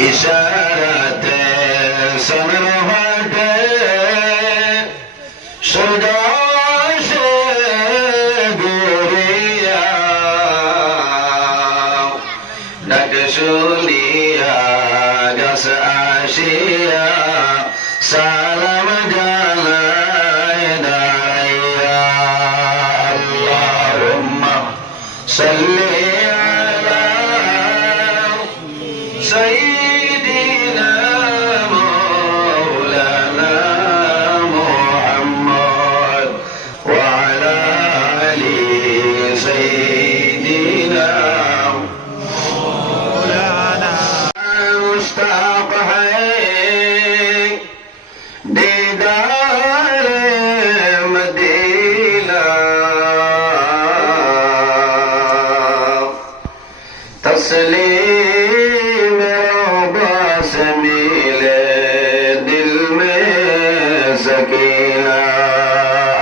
بشارة سمرهات شرداش قوريا نكشوليا قس عشيا سلام جلائنا يا اللهم صلي على تسلیم باس ملے دل میں سکینہ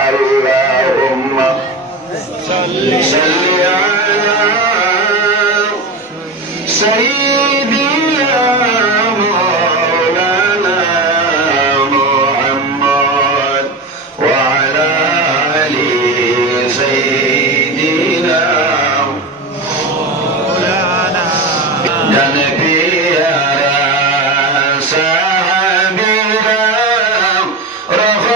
اللہم صلی علی سيدنا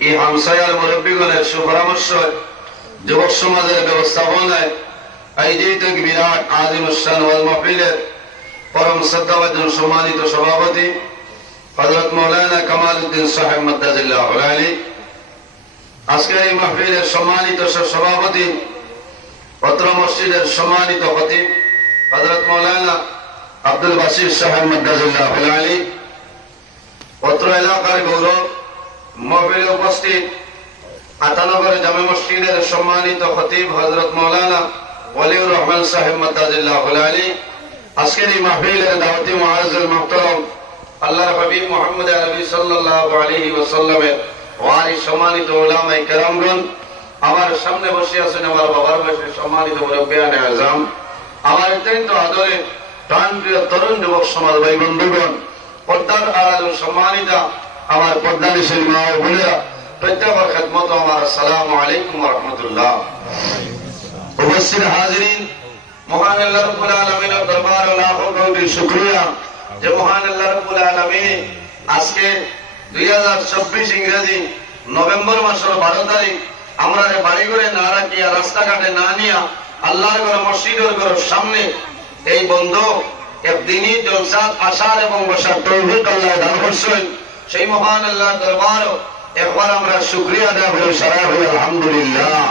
এই হামসায়ার মুরব্বীগণের সুপরামর্শ যুবক সমাজের ব্যবস্থাপনায় এই এক বিরাট আদিম অনুষ্ঠান ওয়াল মাহফিলের পরম শ্রদ্ধাভাজন সম্মানিত সভাপতি হজরত মৌলানা কামাল উদ্দিন সাহেব মদ্দাজিল্লাহ আলী আজকের এই মাহফিলের সম্মানিত সভাপতি, পত্র মসজিদের সম্মানিত খতিব হজরত মৌলানা আব্দুল বাসির সাহেব মদ্দাজিল্লাহ আলী পত্র এলাকার গৌরব মহফিলে উপস্থিত। আতানগর জামে মসজিদের সম্মানিত খতিব হজরত মৌলানা ওয়ালিউর রহমান সাহেব মদ্দাজিল্লাহ আলী। আজকের এই মাহফিলের দাওয়াতি মুআজ্জাল মুহতারাম আল্লাহর হাবিব মুহাম্মদ আরবি সাল্লাল্লাহু আলাইহি ওয়াসাল্লামের ওয়ারি সম্মানিত উলামায়ে কেরামগণ, আমার সামনে বসে আছেন আমার বাবার বয়সে সম্মানিত মুরব্বিয়ানে আজম, আমার অত্যন্ত আদরে প্রাণপ্রিয় তরুণ যুবক সমাজ ভাই বন্ধুগণ পর্দার আড়াল সম্মানিতা আমার পর্দা নিশের মা বোনেরা, প্রত্যেকের খেদমত আমার আসসালামু আলাইকুম রাহমাতুল্লাহ। উপস্থিত হাজিরিন, মহান আল্লাহ রব্বুল আলামিনের কোটি শুকরিয়া যে মহান আল্লাহ রব্বুল আলামিন আজকে 2024 ইংরেজি নভেম্বর মাসের 12 তারিখ আমরা বাড়ি করে না রাখিয়া, রাস্তাঘাটে না নিয়া আল্লাহর ঘর, মসজিদের ঘর সামনে এই বন্ধ, একদিনই জলসাত আসার এবং বসার তৌফিক আল্লাহ সেই মহান আল্লাহর দরবার একবার আমরা শুকরিয়া দেওয়া হলো সারা হলো আলহামদুলিল্লাহ।